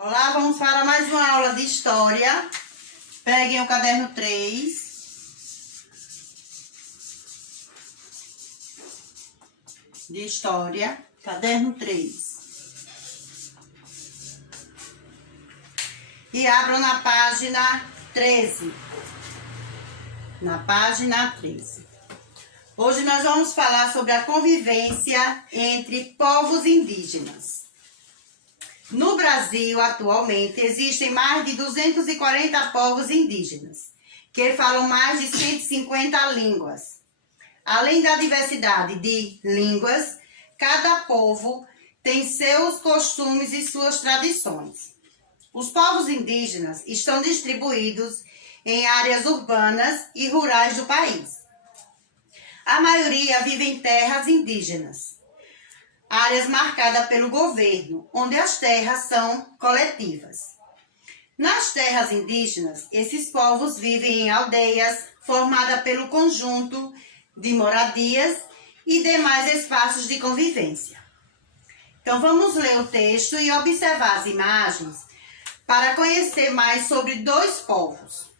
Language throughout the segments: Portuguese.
Olá, vamos para mais uma aula de história. Peguem o caderno 3. De história, caderno 3. E abram na página 13. Na página 13. Hoje nós vamos falar sobre a convivência entre povos indígenas. No Brasil, atualmente, existem mais de 240 povos indígenas, que falam mais de 150 línguas. Além da diversidade de línguas, cada povo tem seus costumes e suas tradições. Os povos indígenas estão distribuídos em áreas urbanas e rurais do país. A maioria vive em terras indígenas, áreas marcadas pelo governo, onde as terras são coletivas. Nas terras indígenas, esses povos vivem em aldeias formadas pelo conjunto de moradias e demais espaços de convivência. Então vamos ler o texto e observar as imagens para conhecer mais sobre dois povos,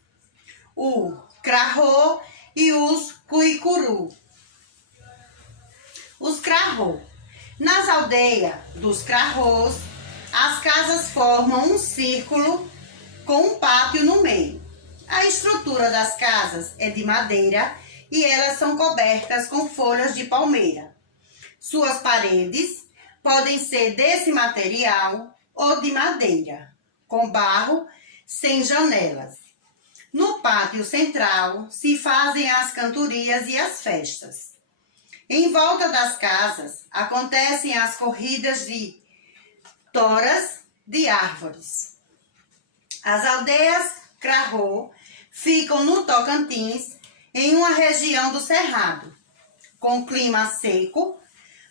o Krahô e os Cuicuru. Os Krahô. Nas aldeias dos Krahôs, as casas formam um círculo com um pátio no meio. A estrutura das casas é de madeira e elas são cobertas com folhas de palmeira. Suas paredes podem ser desse material ou de madeira, com barro, sem janelas. No pátio central se fazem as cantorias e as festas. Em volta das casas acontecem as corridas de toras de árvores. As aldeias Krahô ficam no Tocantins, em uma região do Cerrado, com clima seco,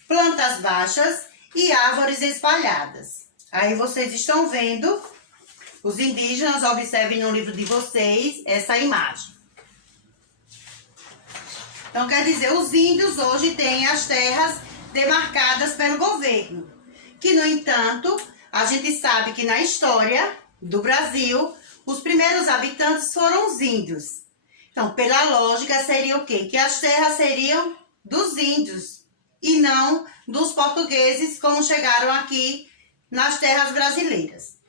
plantas baixas e árvores espalhadas. Aí vocês estão vendo, os indígenas, observem no livro de vocês essa imagem. Então, quer dizer, os índios hoje têm as terras demarcadas pelo governo, que, no entanto, a gente sabe que na história do Brasil, os primeiros habitantes foram os índios. Então, pela lógica, seria o quê? Que as terras seriam dos índios e não dos portugueses, como chegaram aqui nas terras brasileiras.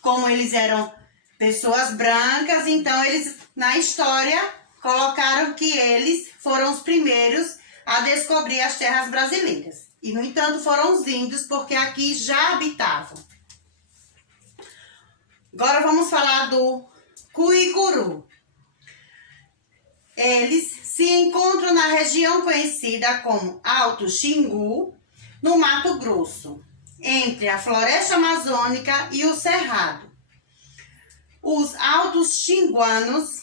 Como eles eram pessoas brancas, então eles, na história, colocaram que eles foram os primeiros a descobrir as terras brasileiras. E, no entanto, foram os índios, porque aqui já habitavam. Agora vamos falar do Cuicuru. Eles se encontram na região conhecida como Alto Xingu, no Mato Grosso, entre a floresta amazônica e o cerrado. Os altos xinguanos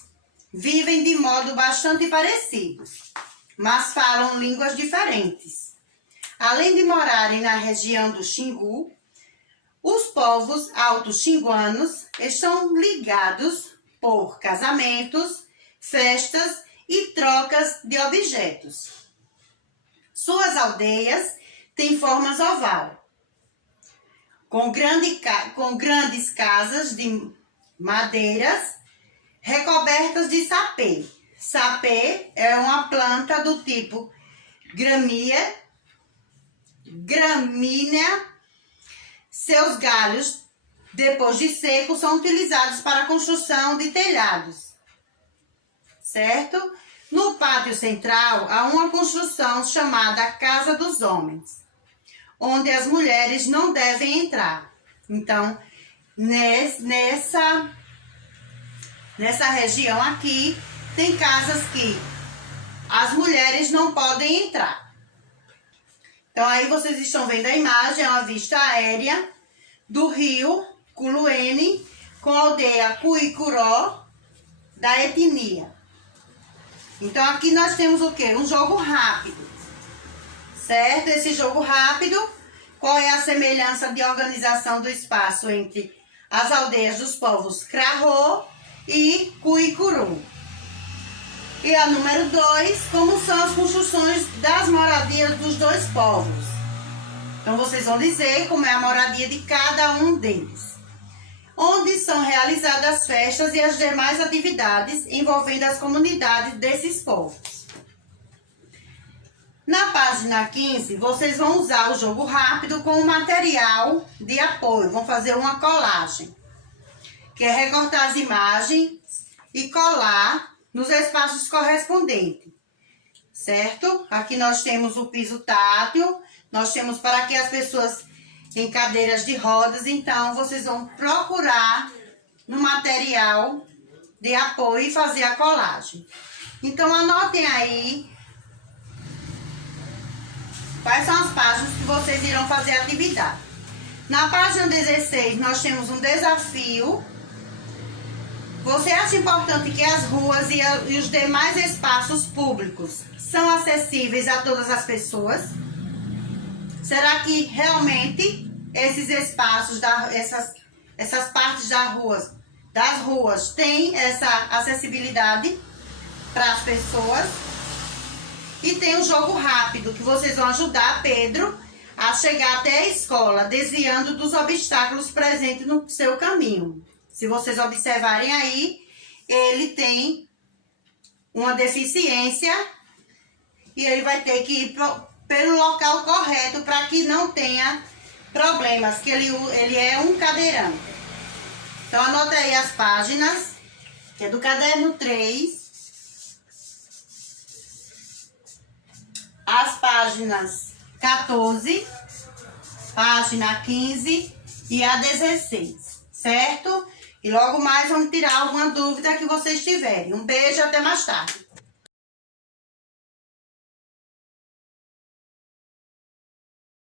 vivem de modo bastante parecidos, mas falam línguas diferentes. Além de morarem na região do Xingu, os povos alto-xinguanos estão ligados por casamentos, festas e trocas de objetos. Suas aldeias têm formas oval, com grandes casas de madeiras recobertas de sapê. Sapê é uma planta do tipo gramínea. Seus galhos, depois de secos, são utilizados para a construção de telhados, certo? No pátio central há uma construção chamada Casa dos Homens, onde as mulheres não devem entrar. Então, nessa região aqui, tem casas que as mulheres não podem entrar. Então, aí vocês estão vendo a imagem, é uma vista aérea do rio Culuene com a aldeia Cuicuró da etnia. Então, aqui nós temos o quê? Um jogo rápido, certo? Esse jogo rápido, qual é a semelhança de organização do espaço entre as aldeias dos povos Krahô e Cuicuru? E a número 2, como são as construções das moradias dos dois povos? Então, vocês vão dizer como é a moradia de cada um deles. onde são realizadas festas e as demais atividades envolvendo as comunidades desses povos. Na página 15, vocês vão usar o jogo rápido com o material de apoio. Vão fazer uma colagem, que é recortar as imagens e colar nos espaços correspondentes, certo? Aqui nós temos o piso tátil, nós temos para que as pessoas em cadeiras de rodas, então vocês vão procurar no material de apoio e fazer a colagem. Então anotem aí quais são as páginas que vocês irão fazer a atividade. Na página 16, nós temos um desafio. Você acha importante que as ruas e os demais espaços públicos são acessíveis a todas as pessoas? Será que realmente esses espaços, essas partes das ruas têm essa acessibilidade para as pessoas? E tem o jogo rápido, que vocês vão ajudar Pedro a chegar até a escola, desviando dos obstáculos presentes no seu caminho. Se vocês observarem aí, ele tem uma deficiência e ele vai ter que ir pelo local correto para que não tenha problemas, que ele é um cadeirante. Então, anota aí as páginas, que é do caderno 3. As páginas 14, página 15 e a 16, certo? E logo mais vamos tirar alguma dúvida que vocês tiverem. Um beijo e até mais tarde.